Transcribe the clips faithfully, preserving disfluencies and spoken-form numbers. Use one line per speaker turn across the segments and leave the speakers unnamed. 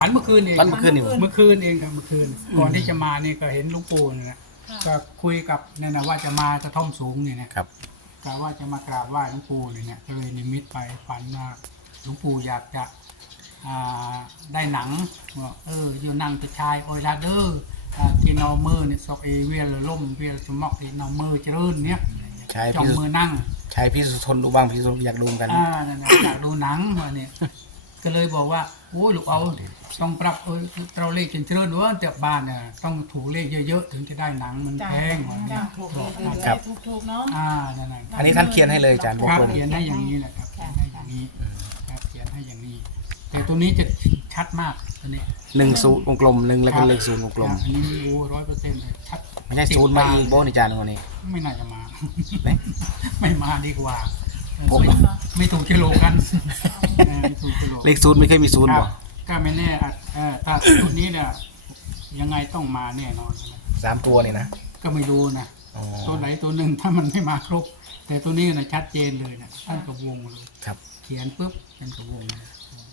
ฝันเมื่อคืนเอง
ฝันเมื่อคืนนี่
เมื่อคืนเองครับเมื่อคืนก่อนที่จะมานี่ก็เห็นหลุงปู่นี่แหละก็คุยกับเนี่ยนะว่าจะมากระท่อมสูงนี่นะครับ กะว่าจะมากราบไหว้หลุงปู่นี่เนี่ยก็เลยนิมิตไปฝันว่าหลุงปู่อยากจะอ่าได้หนังว่าเอออยู่นั่งจะชายโอยลาเดอร์ที่นอมือเนี่ยซอกเอเวียลล่มเวียลสมอกที่นอมือเจริญเนี่ย
ใช่
จอง
พี่
มือนั่ง
ใช่พี่สุทนดูบ้างพี่สุทนอยากดูเหมือนกัน
อ่านั่นน่ะอยากดูหนังว่าเนี่ยก็เลยบอกว่าโอ้ยลูกเอาต้องปรับเออเราเลขจนเจริญว่าแต่บ้านเนี่ยต้องถูกเลขเยอะๆถึงจะได้หนังมัน
จ้ะ
แพงว่า
จ้ะ
เนี่ย
ถูก
บอก
ถูก
นะครับ
ถูกถูกเนาะ
อ่านั่นน่ะ
อันนี้ท่านเขียนให้เลยอาจารย์วง
ครับ
กลม
เขียนให้อย่างนี้แหละครับเขียนให้อย่างนี้ครับเขียนให้อย่างนี้ แต่ตัวนี้จะชัดมากตัวนี้
หนึ่งศูนย์วงกลมหนึ่งแล้วก็เลขศูนย์วงกลม
อันนี้โอ้ร้อยเปอร์เซ็นต์เลยชัด
ไม่ใช่ศูนย์มาอีกโบนอาจารย์วันนี้
ไม่น่าจะมา
ไหน
ไม่มาดีกว่า
ผม
ไม่ไม่ถูกกิโลกันเออไม่ถูกกิโล
เลขศูนย์ไม่เคยมีศูนย์
ค
บ่
รับก็ไม่แน่อาจเออถ้าตัวนี้เนี่ยยังไงต้องมาแน่นอนนะ
สามตัวนี่นะ
ก็ไม่รู้นะ
อ๋อ
ตัวไหนตัวหนึ่งถ้ามันไม่มาครบ แต่ตัวนี้นะชัดเจนเลยนะท่านกระวงเลย
ครับ
เขียนปุ๊บเป็นกระวงเลย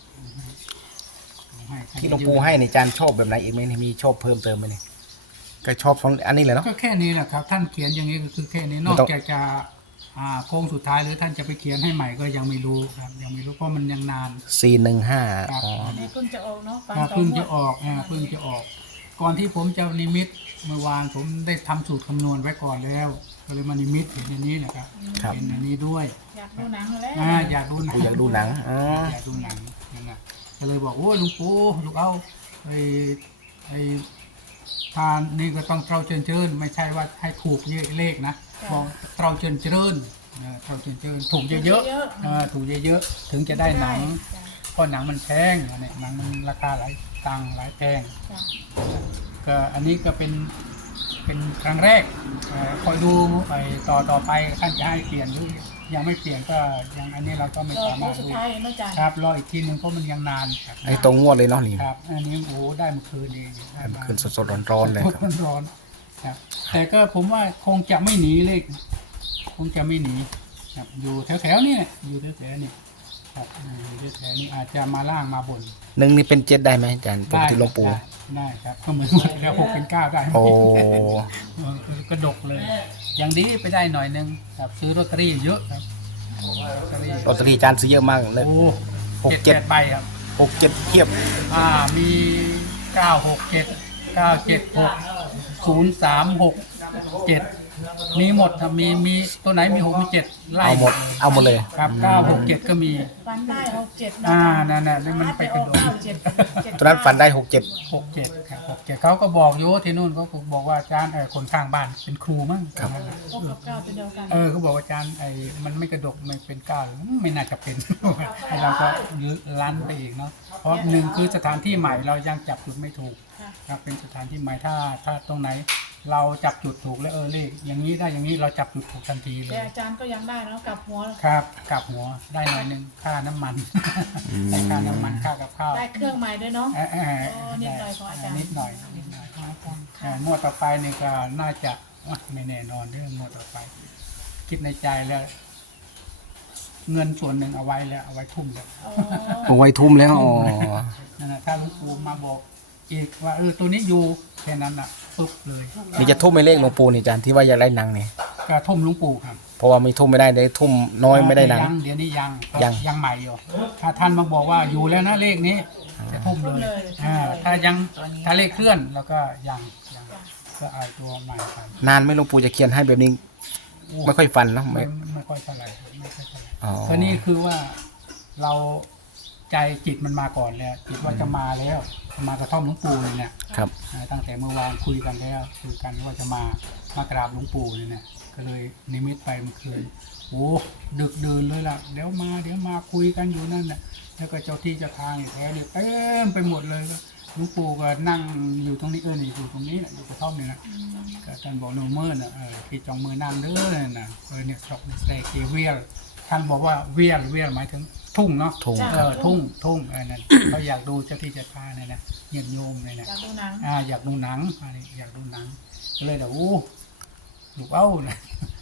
ให้
ที่หลวงปู่ให้ในอาจารย์ชอบแบบไหนอีกไหมมีชอบเพิ่มเติมไหมเนี่ยก็ชอบของอันนี้แหละเนาะ
ก็แค่นี้แหละครับ ท่านเขียนอย่างนี้ก็คือแค่นี้น
ไม่
อก
ต้อง
จากจะอ่าโค้งสุดท้ายหรือท่านจะไปเขียนให้ใหม่ก็ยังไม่รู้ครับยังไม่รู้เพราะมันยังนาน
สี่หนึ่งห้า
ครับ
อ๋อ
อันนี้เพิ่งจะออกเนาะ
อ่าเพิ่งจะออกอ่าเพิ่งจะออก ก่อนที่ผมจะนิมิตเมื่อวานผมได้ทำสูตรคำนวณไว้ก่อนแล้วก็เลยมานิมิตเห็นอันนี้แหละครับ
ครับ
เห็นอันนี้ด้วย
อยากดูหนังแล้ว
อ่าอยากดูหนัง
กูอยากดูหนังอ๋อ
อยากดูหนังนั่นแหละก็เลยบอกโอ้ยลุงปู่ลูกเอาไอ้ไอ้ทานนี่ก็ต้องเตราเจริญเจริญไม่ใช่ว่าให้ถูกเยอะเลขนะบอกเตราเจริญเจริญเออเตราเจริญเจริญถูกเยอะๆเออถูกเยอะๆถึงจะได้หนัง
จ้ะ
เพราะหนังมันแพงอันนี้หนังมันราคาหลายตังค์หลายแพง
จ้ะ
ก็อันนี้ก็เป็นเป็นครั้งแรกเอ่อคอยดูไปต่อต่อไปท่านจะให้เปลี่ยนหรือยังไม่เปลี่ยนก็ยังอันนี้เราก็ไม่
รอ
สา
โค้
มาง รถ
สุด
ดู
ท้ายเนาะจ้ะ
ครับรออีกทีหนึ่งเพราะมันยังนานครับ
ไอ้ตรงงวดเลยเนาะนี่
ครับอันนี้โอ้โหได้เมื่อคืนเองได้มา
ขึ้นสดๆร้อนๆเลย
ทุก
ครับ
คนร้อนครับแต่ก็ผมว่าคงจะไม่หนีเลขคงจะไม่หนีครับอยู่แถวๆนี่แหละอยู่แถวๆนี่ครับอยู่แถวๆนี่อาจจะมาล่างมาบน
หนึ่งนี่เป็นเจ็ดได้ไหมอาจารย์ปกติหลวงปู่
ได้ได้ครับก็เหมือนหมดแล้วหกเป็นเก้าได้
โอ้
เออกระดกเลย อย่างดีไปได้หน่อยนึงครับซื้อลอตเตอรี่เยอะครับลอตเตอรี่
ลอตเตอรี่อาจารย์ซื้อเยอะมากเลย
โอ้
หก
เจ็ด
เจ็ด
แปดใบครับ
หกเจ็ดเทียบ
อ่ามีเก้าหกเจ็ดเก้าเจ็ดหกศูนย์สามหกเจ็ดมีหมดครับมีมีตัวไหนมีหกมีเจ็ดไล่
เอาหมดเอาหมดเลย
ครับเก้าหกเจ็ดก็มี
ฟันได้หกเจ็ด
อ่านั่นน่ะนี่มันไปกระโดด
เก้าเจ็ดเจ็ด
ตอนนั้นฝันได้หกเจ็ด
หกเจ็ดครับหกเจ็ดเขาก็บอกโยที่นู่นเขาก็บอกว่าอาจารย์เออคนข้างบ้านเป็นครูมั้ง
หกกับเก้าตัวเดียวกัน
เออเขาบอกว่าอาจารย์ไอ้มันไม่กระดกไม่เป็นก้าวหรือไม่น่าจะเป็น ให้เราก็ลันไปอีกเนาะเพราะหนึ่งคือสถานที่ใหม่เรายังจับจุดไม่ถูก
ค่ะ
ครับเป็นสถานที่ใหม่ถ้าถ้าตรงไหน เราจับจุดถูกแล้วเออเลขอย่างนี้ได้อย่างนี้เราจับจุดถูกทันทีเล
แต่
ย
อาจารย์ก็ยังได้เนาะกลับหัว
ครับกลับหัวได้หน่อยหนึงค่าน้ำมัน ได้ค่าน้ำมันค่ากับข้าว
ได้เครื่องใหม่ด้วยเนาะ
เออเออ
โอ้นิดหน่อยของอาจารย์
นิดหน่อยนิดหน่อยเอองวดต่อไปนี่ก็น่าจะอ่ะไม่แน่นอนเรื่องงวดต่อไป คิดในใจแล้ว เงินส่วนหนึ่งเอาไว้แล้วเอาไว้ทุ่มแล้ว
โอ้
ผมไว้ทุ่มแล้วอ๋อ
นั่นแหละถ้าหลุงปู่มาบอกอีกว่าเออตัวนี้อยู่แค่นั้นอ่ะปุ๊บเลย
นี่จะทุ่มไม่เลขหลวงปู่นี่อาจารย์ที่ว่าอยากได้หนังนี่
ก็ทุ่มหลุงปู่ครับ
เพราะว่าไม่ทุ่มไม่ได้ได้ทุ่มน้อยไม่ได้หนัง
ยังเดี๋ยวนี้ยัง
ยัง
ยังใหม่อยู่ถ้าท่านมาบอกว่าอยู่แล้วนะเลขนี้จะทุ่มเลยอ่าถ้ายังถ้าเลขเคลื่อนแล้วก็ยังยังก็เอาตัวใหม่ไป
นานไหม่หลวงปู่จะเขียนให้แบบนี้ ไม่ค่อยฟันเนอะ
ไม่
ไม่
ไม่ค่อยเท่าไหร่ไม่ค่อยเท่าไหร่
อ๋อ
ก็นี่คือว่าเราใจจิตมันมาก่อนแล้วจิตว่าจะมาแล้วจะมากระท่อมหลวงปู่เลยเนี่ย
ครับ
อ่าตั้งแต่เมื่อวานคุยกันแล้วคุยกันว่าจะมามากราบหลวงปู่เลยเนี่ยก็เลยนิมิตไปเมื่อคืนโอ้ดึกเดินเลยล่ะเดี๋ยวมาเดี๋ยวมาคุยกันอยู่นั่นแหละแล้วก็เจ้าที่เจ้าทางอีกแท้เนี่ยเต็มไปหมดเลยก็หลวงปู่ก็นั่งอยู่ตรงนี้เออนี่อยู่ตรงนี้แหละอยู่กระท่อมนี่นะก็ท่านบอกโนเมื่อน่ะเออที่จองมือนั่งเด้อน่ะเออเนี่ยสอบสเตเกเวียลท่านบอกว่าเวียลเวียลหมายถึงทุ่งเนาะ
ทุ่ง
เออทุ่งทุ่งเออนั่น เขาอยากดูเจ้าที่เจ้าทางเนี่ยนะเงียบโยมเลยนะ
อยากดูหนัง
อ่าอยากดูหนังอะไรอยากดูหนังก็เลยแบบโอ้ลูกเอ้านะ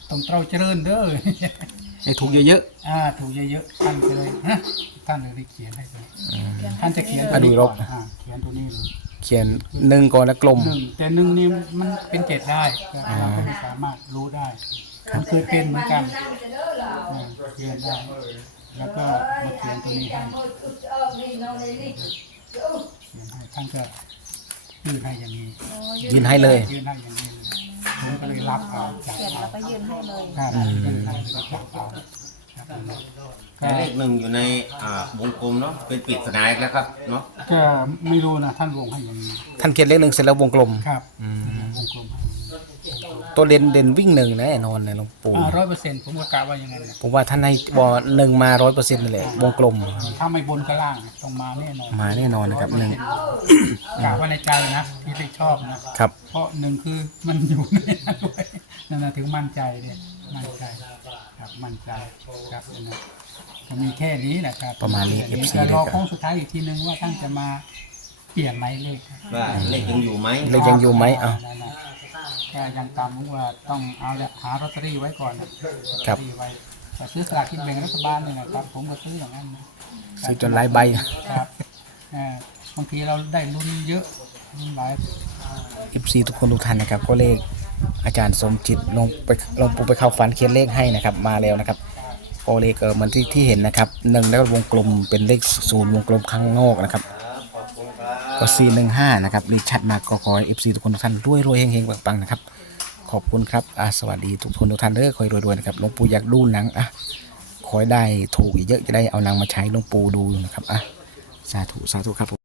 ต้องเต้าเจริญเด้อ
ให้ถูกเยอะ
อ่าถูกเยอะๆท่านก็เลยฮะท่านเลยได้เขียนให้เลยท่านจะเขียน
อ่ะดูรบ
อ่าเขียนตัวนี้เลย
ๆ เขียนหนึ่งก่อนแล้วกลม
หนึ่งแต่หนึ่งนี่มันเป็นเจ็ดได้ก็เราก็ไม่สามารถรู้ได้มันเคยเป็นเหมือนกันอ่าเขียนได้แล้วก็มาเขียนตัวนี้ให้เขียนให้ท่านก็ยื่นให้อย่างนี้
ยื่นให้เลย
ยื่นให้อย่างนี้เลยผมก็เลยรับเอาจับ
เขียน
เอา
แล้วก็ยื่นให้เลย
ครับยื่นให้แล้วก็จับเอาครับ
แต่เลขหนึ่งอยู่ในอ่าวงกลมเนาะเป็นปริศนาอีกแล้วครับเนาะ
ก็ไม่รู้นะท่านวงให้อย่างนี้
ท่านเขียนเลขหนึ่งเสร็จแล้ววงกลม
ครับ
อืม
วงกลมให้
ตัวเด่นเด่นวิ่งหนึ่งแน่นอนเลยหลวงปู่
อ่าร้อยเปอร์เซ็นต์ผมก็กะว่าอย่างนั้นแหละ
ผมว่าท่านให้บอหนึ่งมาร้อยเปอร์เซ็นต์นั่นแหละวงกลม
ถ้าไม่บนก็ล่างต้องมาแน่นอน
มาแน่นอนนะครับหนึ่ง
กะว่าในใจนะที่ได้ชอบนะครับ เพราะหนึ่งคือมันอยู่ในนั้นด้วยนั่นนะถึงมั่นใจเนี่ยมั่นใจครับมั่นใจครับนั่นนะก็มีแค่นี้แหละครับ
ประมาณนี้ เอฟซี
จะ
เล
ร
ย
อ
ค
โค้
รับ
งสุดท้ายอีกทีนึงว่าท่านจะมาเปลี่ยนไหมเลขครับ
ว่าเลขยังอยู่ไหม
เลขยังอยู่ไหมอ่ะ
นั่นน่ะก็ยังตามว่าต้องเอาละหาลอตเตอรี่ไว้ก่อนนะ
ครับ
ลอตเตอรี่ไว้แต่ซื้อสลากกินแบ่งรัฐบาลเนี่ยนะครับ ผมก็ซื้ออย่างนั้นนะ
ซื้อจนหลายใบ
ครับเอ่อบางทีเราได้ลุ้นเยอะลุ้นหลาย
เอฟซีทุกคนทุกท่านนะครับก็เลขอาจารย์สมจิตลงไปลงปูไปเข้าฝันเขียนเลขให้นะครับมาแล้วนะครับก็เลขเออเหมันที่ที่เห็นนะครับหนึ่งแล้วก็วงกลมเป็นเลขศูนย์วงกลมข้างนอกนะครับก็สี่หนึ่งห้านะครับเลขชัดมากก็ขอให้เอฟซีทุกคนทุกท่านรวยรวยเฮงเฮงปังๆนะครับขอบคุณครับอ่ะสวัสดีทุกคนทุกท่านเด้อคอยรวยๆนะครับหลวงปู่อยากดูหนังอ่ะขอให้ได้ถูกเยอะจะได้เอาหนังมาใช้หลวงปู่ดูนะครับอ่ะสาธุสาธุครับผม